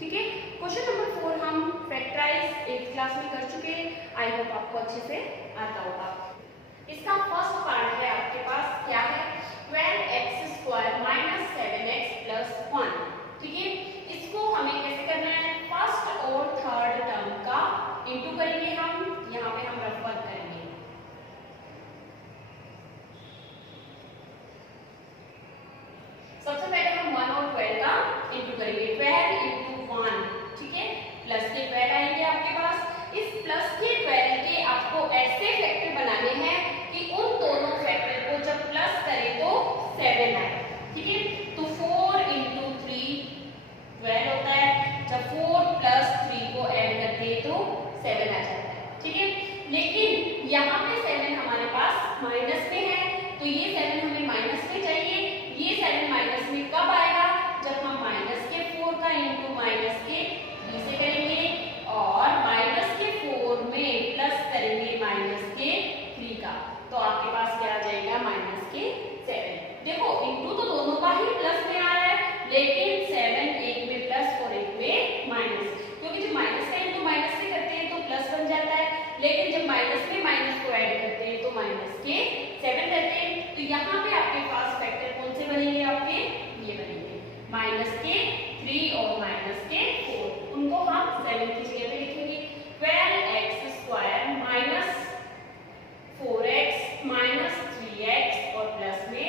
ठीक है। Question number 4 हम फैक्टराइज 8th क्लास में कर चुके हैं। आई होप आपको अच्छे से आता होगा। इसका फर्स्ट पार्ट है आपके पास क्या है, 12x² - 7x + 1। ठीक है, इसको हमें कैसे करना है, फर्स्ट और थर्ड टर्म का इंटू करेंगे हम। यहाँ पे हम रफ वर्क करेंगे। सबसे पहले हम 1 और 12 का इंटू करेंगे। 12 × 1, ठीक है, प्लस के 12 आएंगे आपके पास। इस प्लस के 12 के आपको ऐसे फैक्टर बनाने हैं कि उन दोनों फैक्टर को जब प्लस करें तो 7 आए। ठीक है, तो 4 × 3 12 होता है। जब 4 + 3 को ऐड करते हैं तो 7 आ जाता है। ठीक है, लेकिन यहाँ पे 7 हमारे पास माइनस में है, तो ये 7 हमें माइनस में चाहिए। ये 7 माइनस में कब आएगा, जब हम माइनस के 4 का इंटू माइनस के 3 से करेंगे और माइनस के 4 में प्लस करेंगे माइनस के 3 का, तो आपके पास क्या आ जाएगा, माइनस के 7। देखो इंटू तो दोनों का ही प्लस में आ रहा है, लेकिन 7 एक में प्लस और एक में माइनस, क्योंकि जब माइनस का इंटू माइनस से करते हैं तो प्लस बन जाता है, लेकिन जब माइनस में माइनस को ऐड करते हैं तो माइनस के 7 रहते हैं। तो यहाँ पे आपके पास फैक्टर कौन से बनेंगे, आपके ये बनेंगे, माइनस के 3 और माइनस के 4। उनको हम 7 की जगह पे लिखेंगे। 12x² - 4x - 3x और प्लस में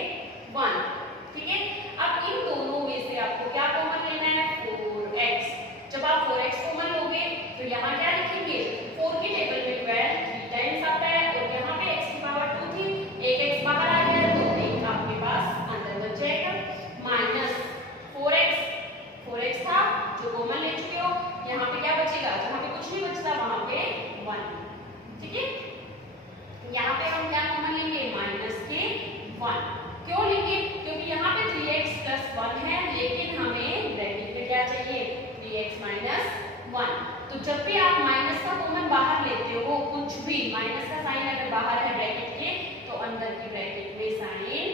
1। ठीक है, अब इन दोनों में से आपको क्या कॉमन लेना है, 4x। जब आप 4x कॉमन लोगे तो यहाँ क्या लिखेंगे, 4 की टेबल में 12 3 टाइम्स आता है, और यहाँ पे x की पावर 2 थी, एक x बाहर आ गया तो एक आपके पास अंदर बच जाएगा। माइनस 4x था जो कॉमन ले चुके हो, यहाँ पे क्या बचेगा, जहाँ पे कुछ नहीं बचता वहां पे 1। ठीक है, यहाँ पे हम क्या कॉमन लेंगे, माइनस के 1। क्यों लेंगे, क्योंकि यहाँ पे 3x + 1 है, लेकिन हमें ब्रैकेट में क्या चाहिए, 3x - 1। तो जब भी आप माइनस का कॉमन बाहर लेते हो, कुछ भी माइनस का साइन अगर बाहर है ब्रैकेट के, तो अंदर की ब्रैकेट में साइन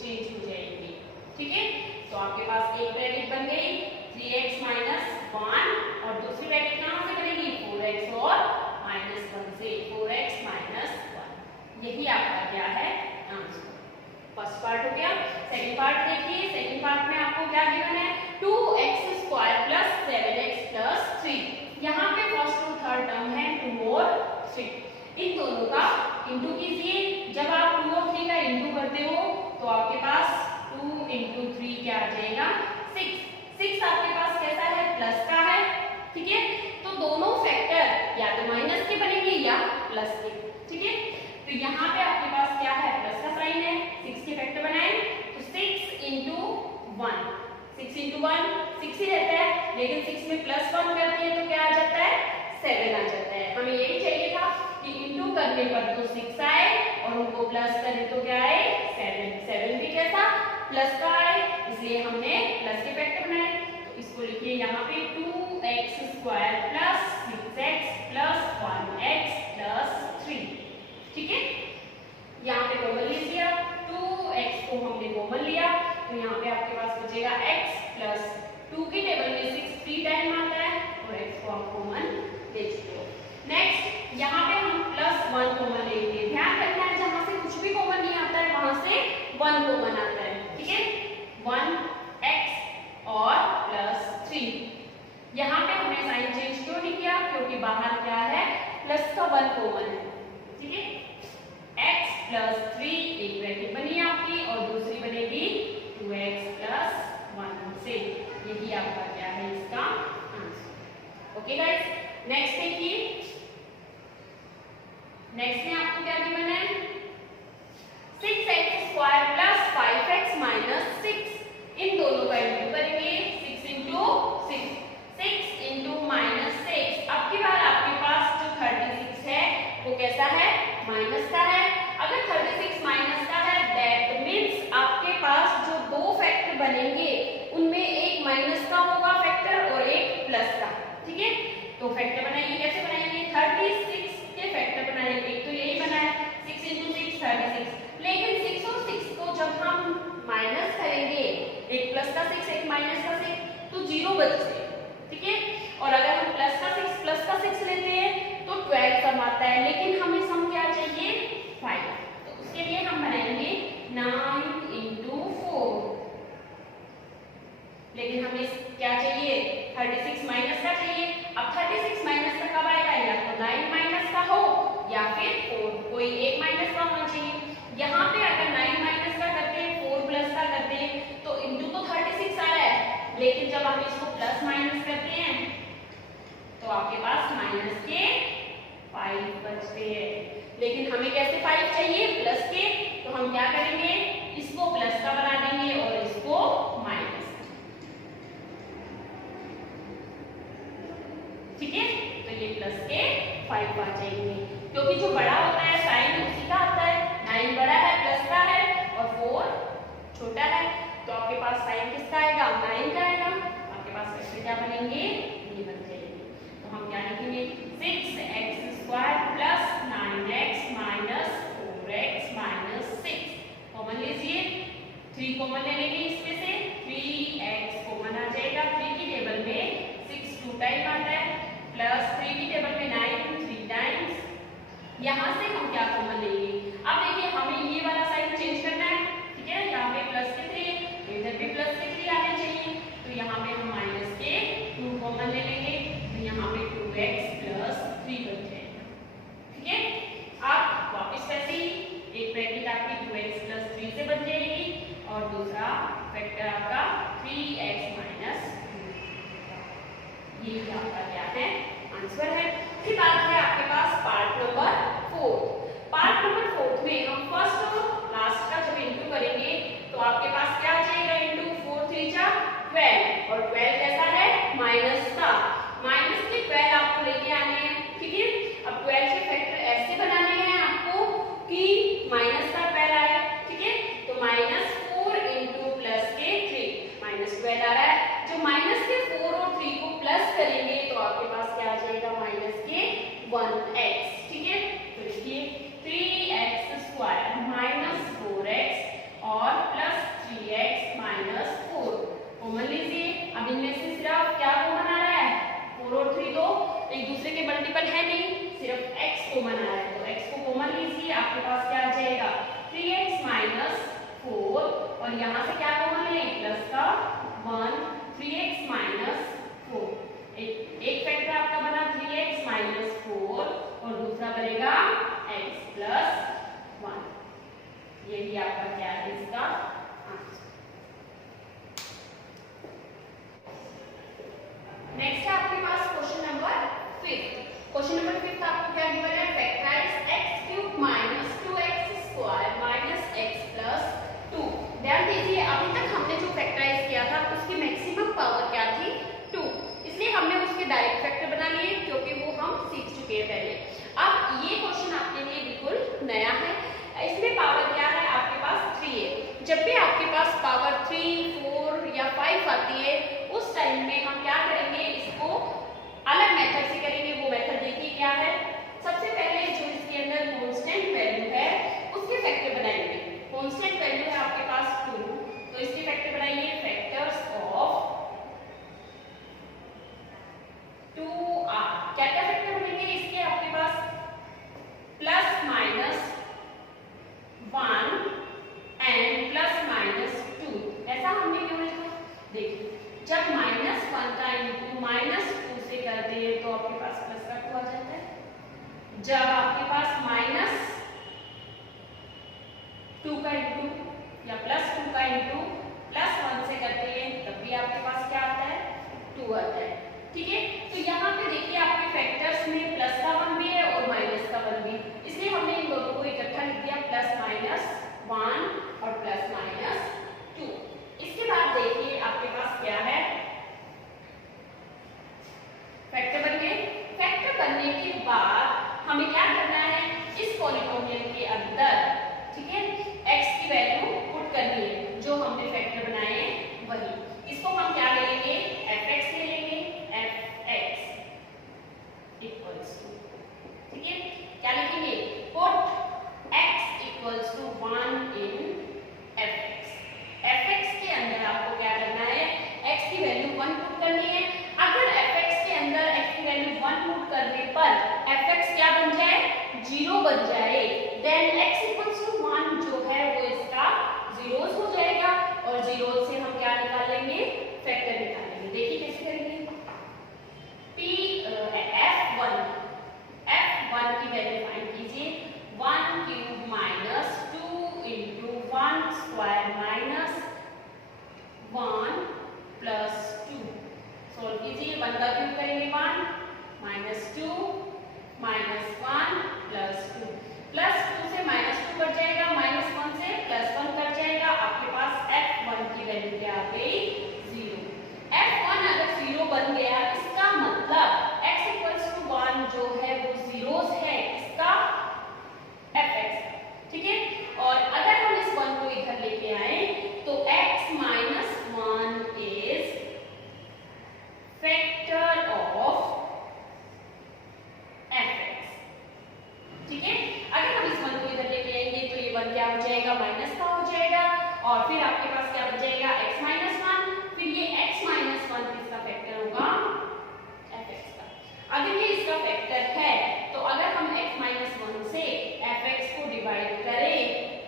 चेंज हो जाएगी। ठीक है, तो आपके पास एक ब्रैकेट बन गई 3x - 1 और दूसरी ब्रैकेट कहां से बनेगी, 4x और -1 से, 4x - 1। यही आपका क्या है, आंसर। फर्स्ट पार्ट हो गया। सेकंड पार्ट देखिए। सेकंड पार्ट में आपको क्या गिवन है, 2x² + 7x + 3। यहाँ पे फर्स्ट और थर्ड टर्म है 2 और 3। इन दोनों का इंटू कीजिए। जब आप 2 और 3 का इंटू करते हो तो आपके पास 2 × 3 क्या आ जाएगा, 6। 6 आपके पास कैसा है, प्लस का है। ठीक है, तो दोनों फैक्टर या तो माइनस के बनेंगे या प्लस के। ठीक है, तो यहाँ पे आपके पास क्या है, प्लस का साइन है, 6 के फैक्टर बनाए तो 6 × 1, 6 × 1 6 ही रहता है, लेकिन 6 में +1 करते हैं तो क्या आ जाता है, 7 आ जाता है। हमें यही चाहिए था कि इंटू करने पर तो 6 आए और उनको प्लस करें तो क्या आए, 7। 7 भी कैसा, प्लस का आए, इसलिए हमने प्लस के फैक्टर बनाए। तो इसको लिखिए यहाँ पे 2x² + 6x + 1x + 3। ठीक है, यहाँ पे कॉमन ले लिया, 2x को हमने कॉमन लिया, तो यहाँ पे आपके पास बचेगा x + 2 की टेबल में 6 3 टाइम आता है और x को आप कॉमन ले चुके हो। नेक्स्ट यहाँ पे हम +1 कॉमन लेंगे। ध्यान रखना है, जहां से कुछ भी कॉमन नहीं आता है वहां से 1 कॉमन आता है। ठीक है, 1x और +3। यहाँ पे हमने साइन चेंज क्यों नहीं किया, क्योंकि बाहर क्या है, प्लस का 1 कॉमन है। ठीक है, x + 3 एक ब्रैकेट बनी आपकी और दूसरी बनेगी 2x + 1 से। यही आपका क्या है, इसका आंसर। ओके गाइस, नेक्स्ट देखिए। नेक्स्ट में आपको क्या गिवन है, 6x² + 5x - 6। इन दोनों का इंटू करेंगे, 6 × 6, 6 × -6। अब की बार आपके पास जो 36 है वो कैसा है, माइनस का है। अगर 36 माइनस का है, दैट मीन्स आपके पास जो दो फैक्टर बनेंगे उनमें एक माइनस का होगा फैक्टर और एक प्लस का। ठीक है, तो फैक्टर बनाएंगे, कैसे बनाएंगे, 36 के फैक्टर बनाएंगे। एक तो यही बना है 6 × 6 36, लेकिन 6 और 6 को जब हम माइनस करेंगे, एक प्लस का 6 एक माइनस का 6, तो 0 बचते। ठीक है, लेते हैं तो 12 सम आता है, लेकिन हमें सम क्या चाहिए 5। तो उसके लिए हम बनाएंगे 9 into 4, लेकिन हमें क्या चाहिए 36 माइनस का चाहिए। अब 36 माइनस का कब आएगा, या तो 9 माइनस का हो या फिर 4, कोई एक माइनस का होना चाहिए। यहाँ पे अगर 9 माइनस का करते हैं 4 प्लस का करते हैं तो इंटू तो 36 आ रहा है, लेकिन जब हम इसको प्लस माइनस करते हैं तो आपके पास माइनस के 5 बचते हैं। लेकिन हमें कैसे 5 चाहिए प्लस के, तो हम क्या करेंगे इसको प्लस का बना देंगे और इसको माइनस। ठीक है, तो ये प्लस के 5 आ जाएंगे, क्योंकि जो बड़ा होता है साइन उसी का आता है। 9 बड़ा है प्लस का है और 4 छोटा है, तो आपके पास साइन किसका आएगा 9 का आएगा। आपके पास कैसे क्या बनेंगे ये बन जाएंगे। तो हम क्या लिखेंगे 6x square plus 9x minus 4x minus 6। Common लीजिए, 3 कॉमन ले लेंगे इसमें से, 3x कॉमन आ जाएगा। 3 की टेबल में 6 2 टाइम आता है, प्लस 3 की टेबल में 9 3 टाइम्स। यहाँ से हम क्या कॉमन लेंगे, अब देखिए हमें ये वाला साइन चेंज करना है। ठीक है, यहाँ पे प्लस के 3 तो इधर भी प्लस के 3 आने चाहिए, तो यहाँ पे हम माइनस के 2 कॉमन ले लेंगे, तो यहाँ पे 2x प्लस 3 बन जाएगा। ठीक है, अब वापस वैसे ही एक ब्रैकेट आपकी 2x प्लस 3 से बन जाएगी और दूसरा वेक्टर आपका 3x माइनस 2। ये आपका क्या है आंसर है। फिर बात है आपके पास पार्ट नंबर 4। पार्ट नंबर 4 में हम फर्स्ट और लास्ट का जब इंटू करेंगे तो आपके पास क्या आ जाएगा इंटू 4 3 जा 12, और 12 कैसा है माइनस का। माइनस के 12 आपको लेके आने हैं। ठीक है, अब 12 के फैक्टर ऐसे बनाने हैं आपको कि माइनस का 12 आए। ठीक है, तो माइनस 4 इंटू प्लस के 3 माइनस 12 आ रहा है। जो माइनस के 4 और 3 को प्लस करेंगे तो आपके पास क्या आ जाएगा माइनस के 1x। ठीक है, तो देखिए 3x स्क्वायर माइनस 4x और प्लस 3x माइनस 4 कॉमन लीजिए। अब इनमें से सिर्फ क्या कॉमन आ रहा है 4 और 3 तो एक दूसरे के मल्टीपल है नहीं, सिर्फ x कॉमन आ रहा है, तो x को कॉमन लीजिए। आपके पास क्या आ जाएगा 3x माइनस 4 और यहाँ से क्या कॉमन लें प्लस का 1 3x माइनस 4। एक फैक्टर आपका बना 3x माइनस 4 और दूसरा बनेगा x प्लस 1। ये भी आपका क्या है इसका आंसर। नेक्स्ट है आपके पास क्वेश्चन नंबर 5। क्वेश्चन नंबर 5 आपको क्या गिवन है factorise x cube minus 2x square minus x plus 2। ध्यान दीजिए अभी तक हमने जो फैक्टराइज किया था उसकी मैक्सिमम पावर क्या थी 2, इसलिए हमने उसके डायरेक्ट फैक्टर बना लिए क्योंकि वो हम सीख चुके हैं पहले। अब ये क्वेश्चन आपके लिए बिल्कुल नया है। इसमें पावर क्या है आपके पास 3 है। जब भी आपके पास पावर 3 4 या 5 आती है उस टाइम में हम क्या करेंगे इसको अलग मेथड से करेंगे। वो मेथड देखिए क्या है। सबसे पहले जो इसके अंदर कांस्टेंट वैल्यू है उसके फैक्टर बनाएंगे। कांस्टेंट वैल्यू है आपके पास 2, तो इसके फैक्टर बनाइए फैक्टर्स ऑफ 2r। क्या क्या फैक्टर बनेंगे इसके आपके पास plus minus 1 and plus minus 2। ऐसा हमने क्यों लिखा देखिए जब माइनस 1 का इंटू माइनस 2 से करते हैं तो आपके पास प्लस का 2 आ जाता है। जब आपके पास माइनस 2 का इंटू या प्लस 2 का इंटू प्लस 1 से करते हैं तब भी आपके पास क्या आता है 2 आता है। ठीक है, तो यहाँ पे देखिए आपके फैक्टर्स में प्लस का 1 भी है और माइनस का 1 भी, इसलिए हमने इन दोनों को इकट्ठा लिख दिया प्लस माइनस 1 और प्लस माइनस 2। इसके बाद देखिए आपके पास क्या है फैक्टर बन गए। फैक्टर बनने के बाद हमें क्या करना है इस पॉलीनोमियल के अंदर ठीक है x की वैल्यू पुट करनी है। जो हमने फैक्टर बनाए हैं वही, इसको हम क्या ले लेंगे fx ले लेंगे। fx इक्वल्स टू ठीक है क्या लिखेंगे put x equals to 1 in fx। fx के अंदर आपको क्या करना है x 0 बन जाए, देन x इक्वल्स टू 1 जो है वो इसका जीरोस हो जाएगा, और जीरो से हम क्या निकाल लेंगे, फैक्टर निकाल लेंगे। देखिए कैसे करेंगे। f1 की वैल्यू फाइंड कीजिए, 1 cube minus 2 into 1 square minus 1 plus 2। Solve कीजिए, 1 का क्यूब करेंगे 1 माइनस 2 माइनस 1 प्लस 2, प्लस 2 से माइनस 2 कट जाएगा, माइनस 1 से प्लस 1 कट जाएगा, आपके पास f1 की वैल्यू क्या आ गई, 0। f1 अगर 0 बन गया, इसका मतलब x इक्वल्स टू 1 जो है वो जीरोस है इसका fx, ठीक है। और अगर हम इस 1 को इधर लेके आए तो x minus 1 is factor of fx, ठीक है। अगर हम इस 1 को इधर लेके आएंगे तो ये 1 क्या हो जाएगा, माइनस का हो जाएगा, और फिर आपके पास क्या बच जाएगा, x माइनस 1, फिर ये x माइनस 1 किसका फैक्टर होगा, fx का। अगर ये इसका फैक्टर है तो अगर हम x माइनस 1 से fx को डिवाइड करें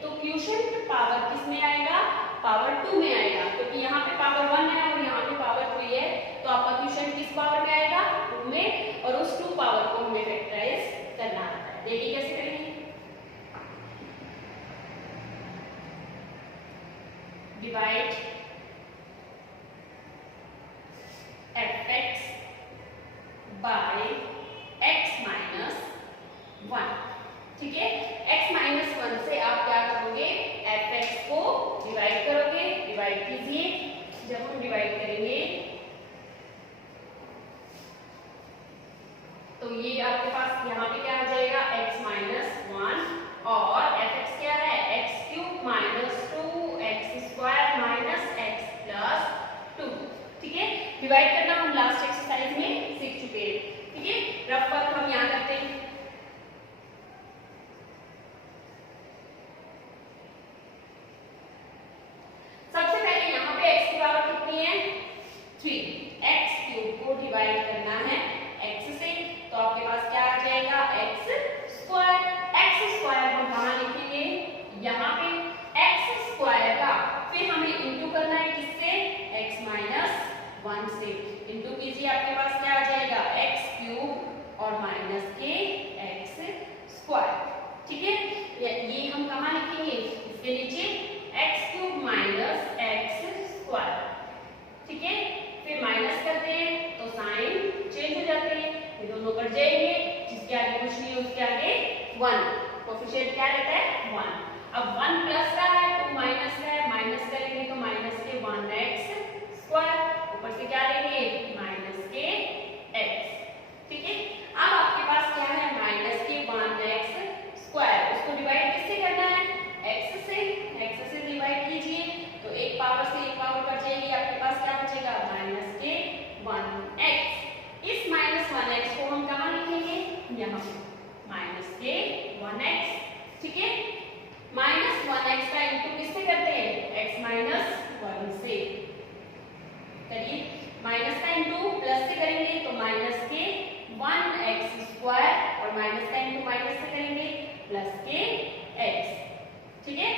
तो क्वोशिएंट पावर किस में आएगा, पावर 2 में आएगा, क्योंकि यहाँ पे पावर 1 है और यहाँ पे पावर 3 है, तो आपका क्वोशिएंट किस पावर में आएगा, 2 में, और उस 2 पावर को हमें फैक्टराइज करना आता है। देखिए कैसे करेंगे। Divide fx by x minus 1, ठीक है। x माइनस 1 से आप क्या करोगे, fx को डिवाइड करोगे, डिवाइड कीजिए। जब हम डिवाइड करेंगे तो ये आपके पास यहाँ पे क्या आ जाएगा, x माइनस 1, और fx क्या है, x cube minus 2x square minus x plus 2, ठीक है। डिवाइड करना हम लास्ट एक्सरसाइज में सीख चुके हैं, ठीक है। रफ वर्क हम यहाँ करते हैं। सबसे पहले यहाँ पे x की पावर कितनी है, 3, x क्यूब को डिवाइड करना है x से, तो आपके पास क्या आ जाएगा, x स्क्वायर। x स्क्वायर हम कहाँ लिखेंगे, यहाँ पे x स्क्वायर का फिर हमें इंटू करना है किससे, x माइनस 1 से। इंटू कीजिए, आपके पास क्या आ जाएगा, x क्यूब और माइनस के x स्क्वायर, ठीक है। ये हम कहाँ लिखेंगे, इसके नीचे x cube minus x square, ठीक है। फिर माइनस करते हैं तो साइन चेंज हो जाते हैं, ये दोनों कट जाएंगे, जिसके आगे कुछ नहीं है उसके आगे 1, कोएफिशिएंट क्या रहता है, 1। अब 1 प्लस का है, 2 माइनस का है, माइनस करेंगे तो माइनस के 1x स्क्वायर, ऊपर से क्या लेंगे, माइनस के x, ठीक है। अब आपके पास क्या है, माइनस के 1x स्क्वायर, उसको डिवाइड किससे करना है, x से डिवाइड कीजिए, तो एक पावर से एक पावर कट जाएगी, आपके पास क्या बचेगा, माइनस के 1x। इस माइनस 1x को हम कहाँ लिखेंगे, यहाँ माइनस के 1x, ठीक है। माइनस 1x का इंटू किससे करते हैं, x माइनस 1 से करिए। माइनस का इंटू प्लस से करेंगे तो माइनस के 1x स्क्वायर, और माइनस का इंटू माइनस से करेंगे प्लस के x, ठीक है।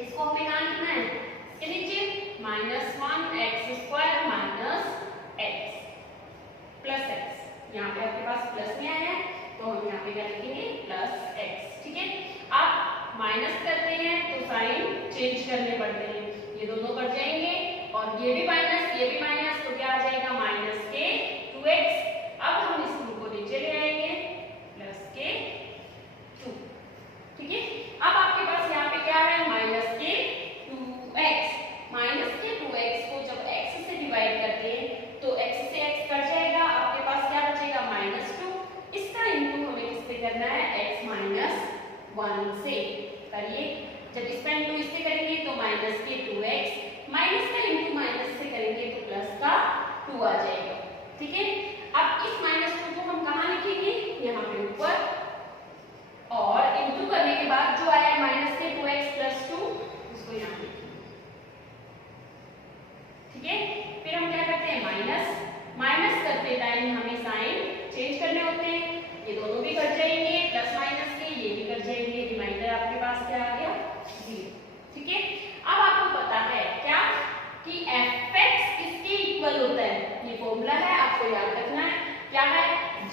इसको हमें कहाँ लिखना है, इसके नीचे minus 1x square minus x plus x, यहाँ पे आपके पास प्लस में आया है तो हम यहाँ पे क्या लिखेंगे, प्लस x, ठीक है। आप माइनस करते हैं तो साइन चेंज करने पड़ते हैं, ये दोनों कट जाएंगे, और ये भी माइनस ये भी माइनस, तो क्या आ जाएगा, माइनस के 2x। अब हम इस 2 को नीचे ले आएंगे, प्लस के 2, ठीक है। अब आपके पास यहाँ पे क्या है, माइनस के 2x, माइनस के 2x को जब x से डिवाइड करते हैं तो x से x कट जाएगा, आपके पास क्या बचेगा, माइनस 2। इसका इंटू हमें किससे करना है, x माइनस 1 से करिए। जब इसका इंटू इससे करेंगे तो माइनस के 2x, माइनस का इंटू माइनस से करेंगे तो प्लस का 2 आ जाएगा,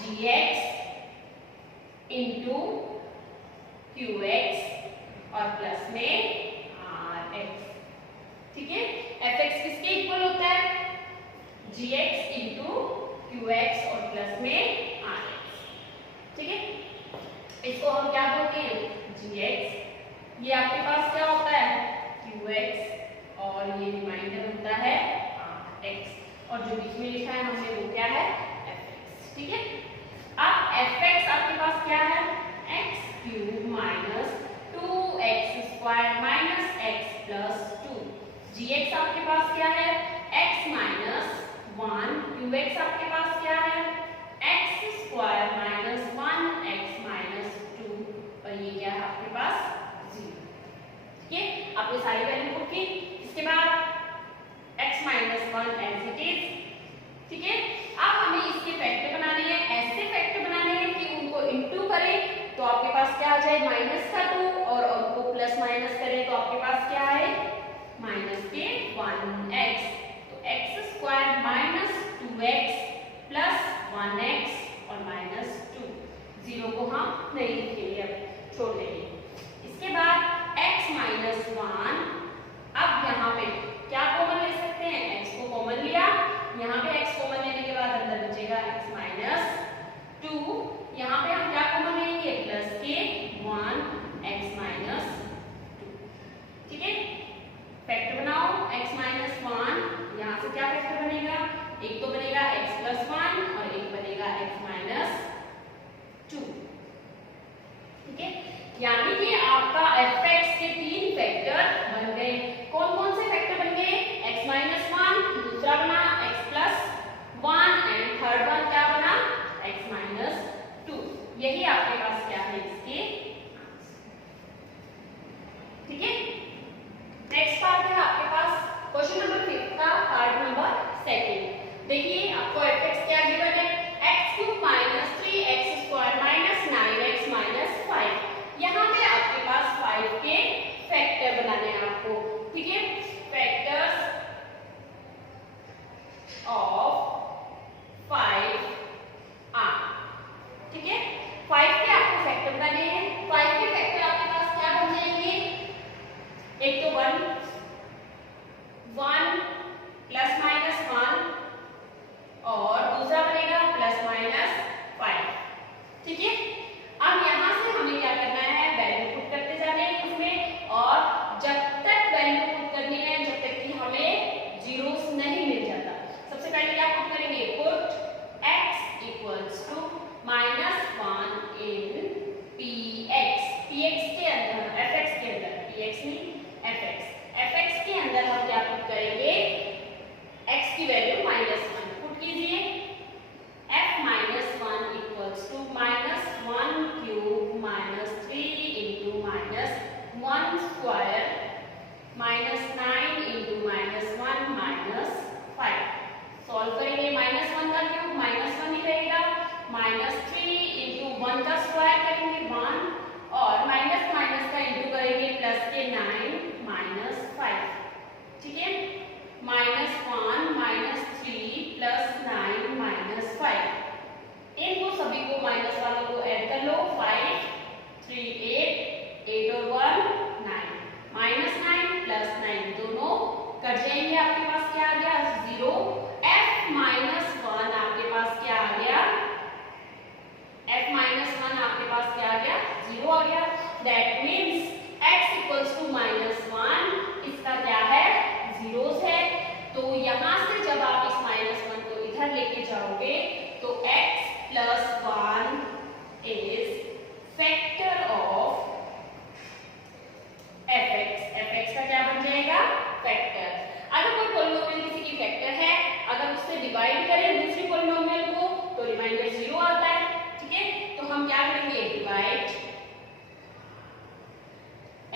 gx इंटू qx और प्लस में rx। ठीक है, fx किसके इक्वल होता है? gx इंटू qx और प्लस में rx। ठीक है, इसको हम क्या बोलते हैं? gx। ये आपके पास क्या होता है? qx और ये रिमाइंडर होता है rx और जो बीच में लिखा है हमने वो क्या है? fx। ठीक है, अब fx आपके पास क्या है? x cube minus 2x square minus x plus 2। gx आपके पास क्या है? x minus 1। qx आपके पास क्या है? x square minus 1x minus 2 और ये क्या है आपके पास? 0। ठीक है, आपने सारी वैल्यू पुट की। इसके बाद x minus 1 as it is. ठीक है, अब हमें इसके फैक्टर बनाने हैं। ऐसे फैक्टर बनाने हैं कि उनको इनटू करें तो आपके पास क्या आ जाए? माइनस का 2 और उनको प्लस माइनस करें तो आपके पास क्या आए? माइनस के 1x। तो x square minus 2x plus 1x और माइनस 2। 0 को हम नहीं लिखेंगे, अब छोड़ देंगे। इसके बाद x माइनस 1। अब यहाँ पे क्या कॉमन ले सकते हैं? x को कॉमन लिया, यहाँ पे x कॉमन लेने के बाद अंदर बचेगा x माइनस 2। यहाँ पे हम क्या कॉमन लेंगे? प्लस के 1 x माइनस 2। ठीक है, फैक्टर बनाओ। x माइनस 1 यहाँ से क्या फैक्टर बनेगा? एक तो बनेगा x प्लस 1 और एक बनेगा x माइनस 2। ठीक है, यानी कि आपका fx के 3 फैक्टर बन गए। कौन कौन से फैक्टर बन गए? x माइनस 1, दूसरा बना x plus 1 and third one क्या बना? x minus 2। यही आपके पास क्या है? इसके आंसर। ठीक है, नेक्स्ट पार्ट है आपके पास क्वेश्चन नंबर 5 का पार्ट नंबर 2। देखिए आपको fx क्या गिवन है? x cube minus 3x square minus 9x minus 5। यहाँ पे आपके पास 5 के फैक्टर बनाने हैं आपको। ठीक है, फैक्टर्स ऑफ 5 आर। ठीक है, 5 के आपको फैक्टर बनाने हैं। 5 के फैक्टर आपके पास क्या बन जाएंगे? एक तो 1 प्लस माइनस 1 और दूसरा बनेगा प्लस माइनस 5। ठीक है, अब यहाँ से हमें क्या करना है? वैल्यू पुट करते जाने हैं इसमें और जब तक वैल्यू पुट करनी है जब तक कि हमें जीरोस नहीं मिल जाता। सबसे पहले क्या पुट करेंगे? Put x equals to minus 1 in px। px के अंदर fx के अंदर px नहीं fx के अंदर हम क्या पुट करेंगे? x की वैल्यू माइनस 1 पुट कीजिए। f minus 1 equals to minus 1 cube minus 3 into minus 1 square minus 9 into minus 1 minus 5। Solve करेंगे। माइनस 1 का क्यूब माइनस 1 ही रहेगा, माइनस 3 इंटू 1 का स्क्वायर करेंगे 1 और माइनस माइनस का इंटू करेंगे प्लस के 9 माइनस 5। ठीक है, माइनस 1 माइनस 3 प्लस 9 माइनस 5। इनको सभी को माइनस वालों को ऐड कर लो। 5 3 8 और 1 9। माइनस 9 प्लस 9 दोनों कट जाएंगे। आपके पास क्या आ गया? 0। f माइनस 1 आपके पास क्या आ गया? f माइनस 1 आपके पास क्या आ गया? 0 आ गया। That means x equals to minus 1 इसका क्या है? जीरोस है। तो यहाँ से जब आप इस माइनस 1 को इधर लेके जाओगे तो x plus 1 is factor of fx। fx का क्या बन जाएगा? फैक्टर। अगर कोई पॉलिनोमियल किसी की फैक्टर है, अगर उससे डिवाइड करें दूसरी पॉलिनोमियल को तो रिमाइंडर 0 आता है। ठीक है, तो हम क्या करेंगे? Divide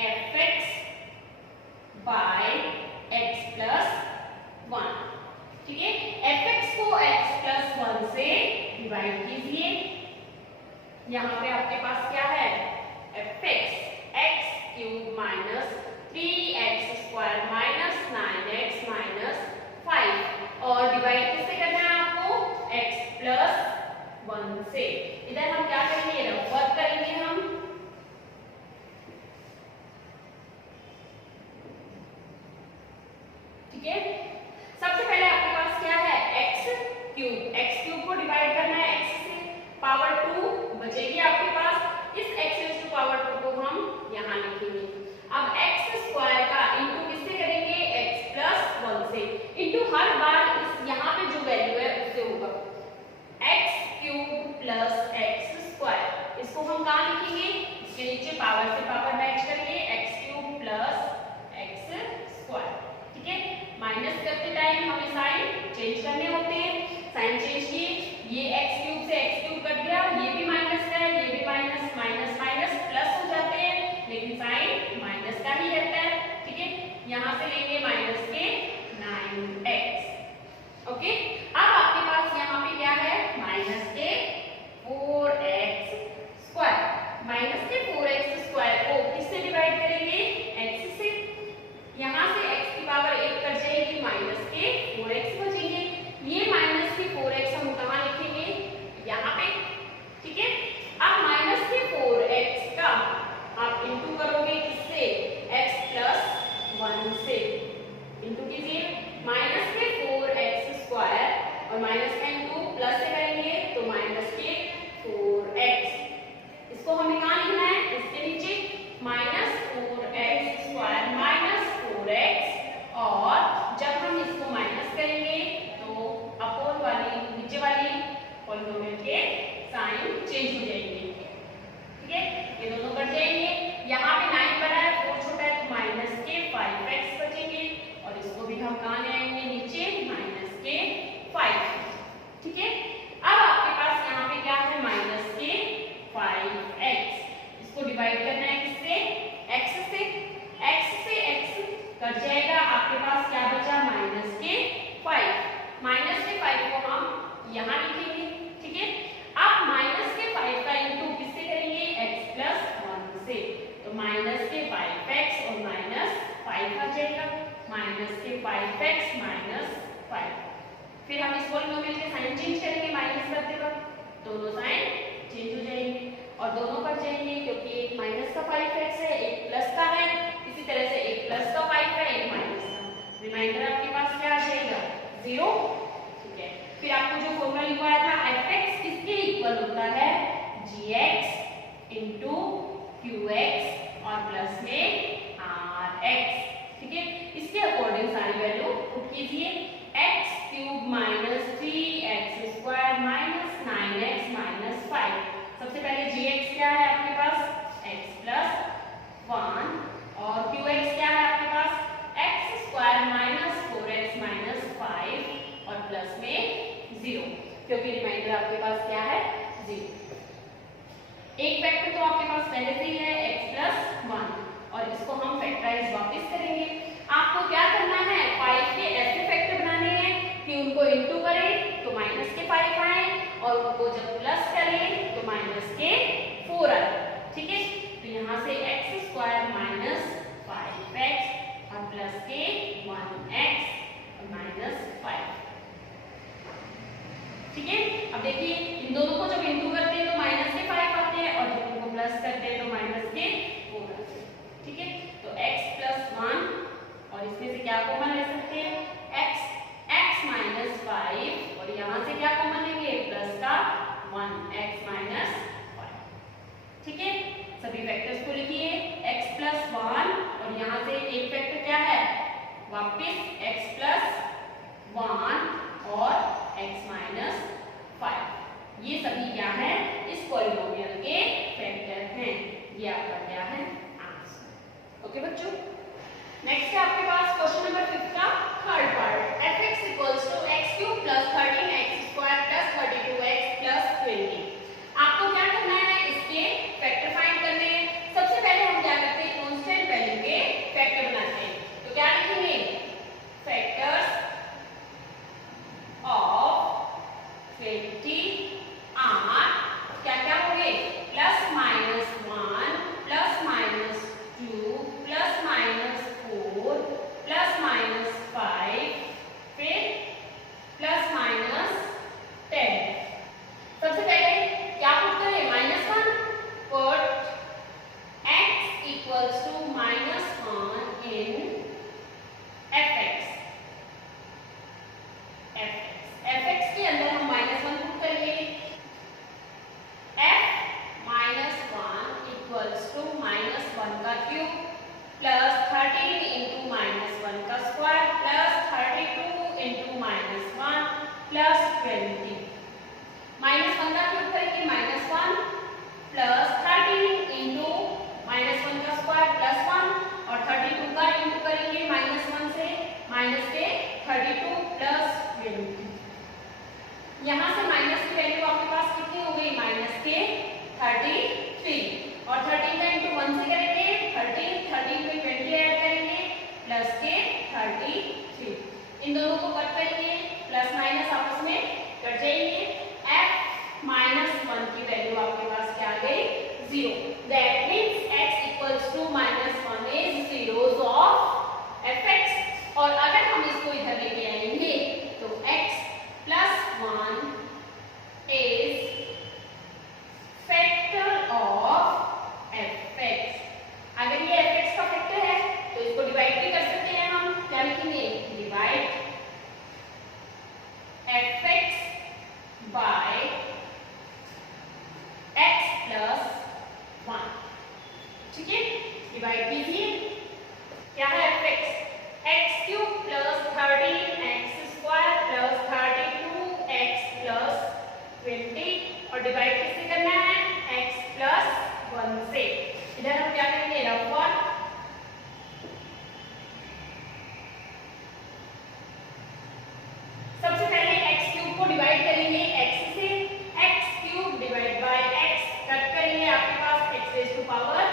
fx by x plus 1। ठीक है, fx को x प्लस 1 से डिवाइड कीजिए। यहाँ पे आपके पास क्या है? fx x cube minus 3x square minus 9x minus 5 और डिवाइड किससे करना है आपको? x प्लस 1 से। इधर हम क्या करेंगे, रफ वर्क करेंगे हम। ठीक है, सबसे पहले आपके पास क्या है, x क्यूब को डिवाइड करना है x से, पावर 2 बचेगी आपके पास। इस x रेज़ टू पावर 2 को हम यहाँ लिखेंगे। अब x स्क्वायर का इंटू किससे करेंगे, x प्लस 1 से, इंटू हर बार इस यहाँ पे जो वैल्यू है उससे होगा, x cube plus x square. इसको हम कहाँ लिखेंगे, इसके नीचे पावर से पावर मैच करेंगे, x cube plus x square. ठीक है, माइनस करते टाइम हमें साइन चेंज करने होते हैं, साइन चेंज किए, ये x क्यूब से x क्यूब कट गया, ये भी माइनस का है, ये भी माइनस, माइनस माइनस प्लस हो जाते हैं, लेकिन साइन माइनस का ही रहता है। ठीक है, यहाँ से लेंगे माइनस के 9x। ओके, अब आपके पास यहाँ पे क्या है, माइनस के 4x स्क्वायर। माइनस के 4x स्क्वायर को किससे डिवाइड करेंगे, x से। यहाँ से x की पावर 1 कट जाएगी, माइनस के 4x बचेंगे। ये माइनस के 4x हम कहाँ लिखेंगे, यहाँ पे। ठीक है, अब माइनस के 4x का आप इंटू करोगे किससे, x प्लस 1 से। इंटू कीजिए, माइनस के 4x स्क्वायर और माइनस का इंटू प्लस से करेंगे तो माइनस के 4x। इसको हमें कहाँ लिखना है, इसके नीचे, minus 4x square minus 4x, और जब हम इसको माइनस करेंगे तो अपोन वाली नीचे वाली पॉलिनोमियल के साइन चेंज हो जाएंगे। ठीक है, ये दोनों कट जाएंगे, यहाँ पे 9 बड़ा है, 4 छोटा है, तो माइनस के 5x बचेंगे, और इसको भी हम कहाँ ले आएंगे, नीचे, माइनस के 5। ठीक है, अब आपके पास यहाँ पे क्या है, माइनस के 5x। इसको डिवाइड करना है किससे, x से। x से x कट जाएगा, आपके पास क्या बचा, माइनस के 5। माइनस के 5 को हम यहाँ लिखेंगे। ठीक है, अब माइनस के 5 का इंटू किससे करेंगे, x प्लस 1 से, तो माइनस के 5x और माइनस 5 आ जाएगा, माइनस के 5x माइनस 5। फिर हम इस पॉलिनोमियल के साइन चेंज करेंगे, माइनस करते वक्त दोनों साइन चेंज हो जाएंगे और दोनों कट जाएंगे, क्योंकि एक माइनस का 5x है, एक प्लस का है, इसी तरह से एक प्लस का 5 है, एक माइनस का। रिमाइंडर आपके पास क्या आ जाएगा, 0। ठीक है, फिर आपको जो फॉर्मूला लिखवाया था fx, किसके इक्वल होता है, gx इंटू qx और प्लस में rx। ठीक है, इसके अकॉर्डिंग सारी वैल्यू पुट कीजिए, x cube minus 3x square minus 9x minus 5। सबसे पहले gx क्या है आपके पास, x प्लस 1, और qx क्या है आपके पास, x square minus 4x minus 5 और प्लस में 0, क्योंकि रिमाइंडर आपके पास क्या है, 0। एक फैक्टर तो आपके पास पहले से ही है, x प्लस 1, और इसको हम फैक्टराइज वापस करेंगे। आपको क्या करना है, 5 के ऐसे फैक्टर बनाने हैं कि उनको इंटू करें तो माइनस के 5 आए, और उनको जब प्लस करें तो माइनस के 4 आए। ठीक है, तो यहाँ से x स्क्वायर माइनस 5x और प्लस के 1x और माइनस 5। ठीक है, अब देखिए इन दोनों को जब इंटू करते हैं तो माइनस के 5 आते हैं, और जब इनको प्लस करते हैं तो माइनस के 4 आते हैं। ठीक है, तो x प्लस 1 और इसमें से क्या कॉमन ले सकते हैं, x माइनस 5, और यहाँ से क्या कॉमन लेंगे, प्लस का 1x माइनस 5। ठीक है, सभी फैक्टर्स को लिखिए, x प्लस 1, और यहाँ से एक फैक्टर क्या है, वापिस x प्लस 1 और x माइनस 5। ये सभी क्या है, इस पॉलिनोमियल के फैक्टर हैं। ये आपका क्या है, आंसर। ओके बच्चों, नेक्स्ट है आपके पास क्वेश्चन नंबर 5 का third part, fx equals to x cube plus 13x square plus 32x plus 20। आपको क्या करना है, इसके फैक्टर फाइंड करने हैं। सबसे पहले हम क्या करते हैं, कांस्टेंट वैल्यू के फैक्टर बनाते हैं। तो क्या लिखेंगे, फैक्टर्स ऑफ यहाँ से माइनस की वैल्यू आपके पास कितनी हो गई, माइनस के 33 और 13 का इंटू 1 से करेंगे 13 में 20 ऐड करेंगे प्लस के 33, इन दोनों को कट करेंगे, प्लस माइनस आपस में कट जाएंगे, f माइनस 1 की वैल्यू आपके पास क्या आ गई, 0। That means x equals to -1 is zeros of fx। और अगर हम इसको इधर लेके आएंगे तो x plus 1 is factor of fx। अगर ये fx का फैक्टर है तो इसको डिवाइड भी कर सकते हैं हम, क्या लिखेंगे, divide fx by x plus 1, ठीक है, डिवाइड कीजिए, क्या है fx, x cube plus 13x square plus 32x plus 20 और डिवाइड किससे करना है, x प्लस 1 से। इधर हम क्या करेंगे, रफ वन, सबसे पहले x क्यूब को डिवाइड करेंगे x से, x cube divide by x, cut करेंगे, आपके पास x रेज़ टू पावर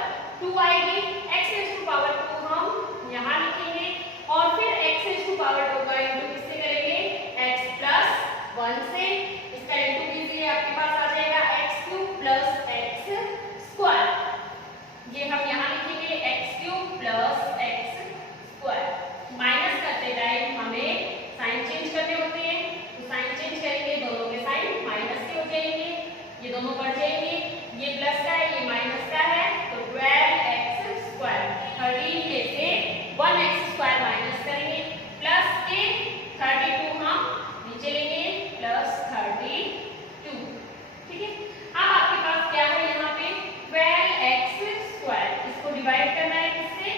2 आएगी, x रेज़ टू पावर 2 हम यहाँ लिखेंगे और फिर x रेज़ टू पावर 2 का इंटू किससे करेंगे, x प्लस 1 से, इसका इंटू कीजिए, आपके पास आ जाएगा x cube plus x square, ये हम यहाँ लिखेंगे x cube plus x square. Minus करते टाइम हमें साइन चेंज करने होते हैं, तो साइन चेंज करेंगे, दोनों के साइन माइनस के हो जाएंगे, ये दोनों कट जाएंगे, ये प्लस का है ये माइनस का है, तो 12x स्क्वायर, 13 में से 1x स्क्वायर माइनस करेंगे, प्लस के 32 हम नीचे लेंगे प्लस 32, ठीक है। अब आपके पास क्या है यहाँ पे 12x स्क्वायर, इसको डिवाइड करना है किससे,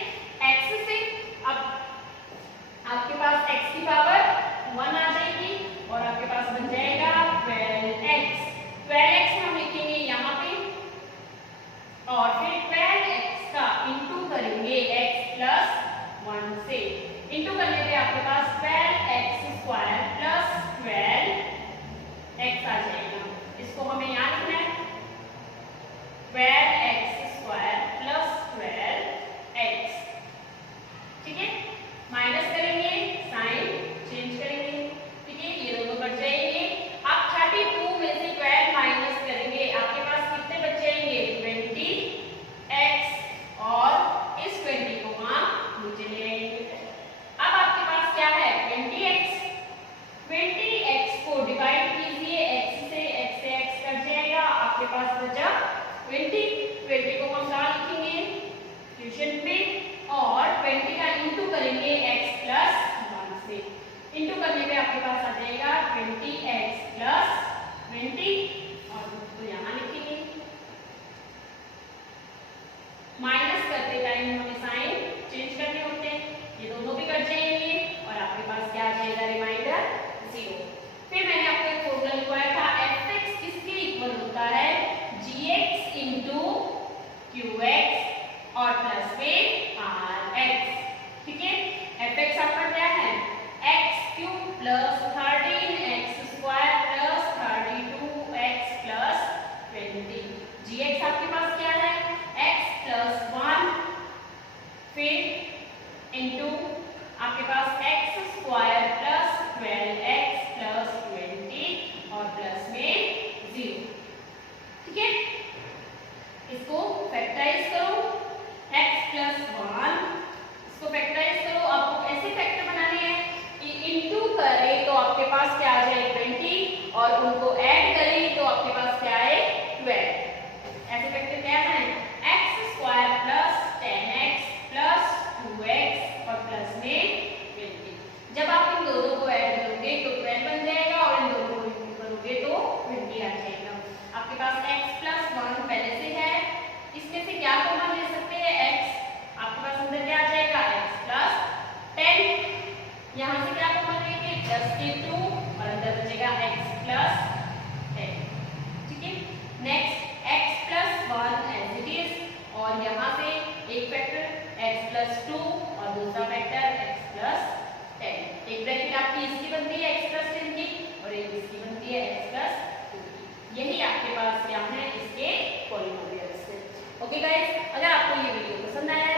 x से। अब आपके पास x की पावर 1 आ जाएगी और आपके पास बन जाएगा 12x, 12x हम लिखेंगे यहाँ पे और फिर 12x का इंटू करेंगे x प्लस 1 से, इंटू करने पे आपके पास 12x स्क्वायर प्लस 12x आ जाएगा, इसको हमें याद रखना है, 12x स्क्वायर प्लस 12x, ठीक है, माइनस करेंगे, साइन चेंज करेंगे, ठीक है, ये दोनों कट जाएंगे। अब 32 में से 12 माइनस करेंगे, आपके पास कितने बच जाएंगे, 20x और इस 20 को हम नीचे ले आएंगे। अब आपके पास क्या है 20x, 20x को डिवाइड कीजिए, x से x कट जाएगा, आपके पास बचा 20 को हम कहाँ लिखेंगे, ट्यूशन पे, और 20 का इंटू करेंगे x प्लस 1 से, इंटू करने पे आपके पास आ जाएगा 20x प्लस 20 और तो यहाँ लिखेंगे। माइनस करते टाइम हमें साइन चेंज करने होते हैं, ये दोनों भी कट जाएंगे और आपके पास क्या आ जाएगा, रिमाइंडर 0। फिर मैंने आपको एक फॉर्मूला लिखवाया था, fx किसके इक्वल होता है, gx इंटू qx और प्लस में rx, ठीक है। fx आपका क्या है, x cube plus 13x square plus 32x plus 20, gx आपके पास क्या है, x प्लस 1 फिर इंटू आपके पास x square plus 12x plus 20 और प्लस में 0, ठीक है। इसको फैक्टराइज करो, x प्लस 1, इसको फैक्टराइज करो, आपको ऐसे फैक्टर बनाने हैं कि इंटू करें तो आपके पास क्या आ जाए 20 और उनको ऐड करें तो आपके पास क्या है 12। ऐसे फैक्टर क्या है, x square plus 10x plus 2x और प्लस में 20। जब आप इन दोनों को ऐड करोगे तो 12 बन जाएगा और इन दोनों को इंटू करोगे तो 20 आ जाएगा। आपके पास x प्लस 1 पहले से है, इसमें से क्या कॉमन ले सकते हैं, x, आपके पास अंदर क्या आ जाएगा x प्लस 10, यहाँ से क्या कॉमन लेंगे 10 के 2 और अंदर बचेगा x प्लस 10, ठीक है। Next x plus 1 as it is और यहाँ से एक फैक्टर x प्लस 2 और दूसरा फैक्टर x प्लस 10, एक ब्रैकेट आपकी इसकी बनती है x प्लस 10 की और एक इसकी बनती है x ओके गाइस, अगर आपको ये वीडियो पसंद आया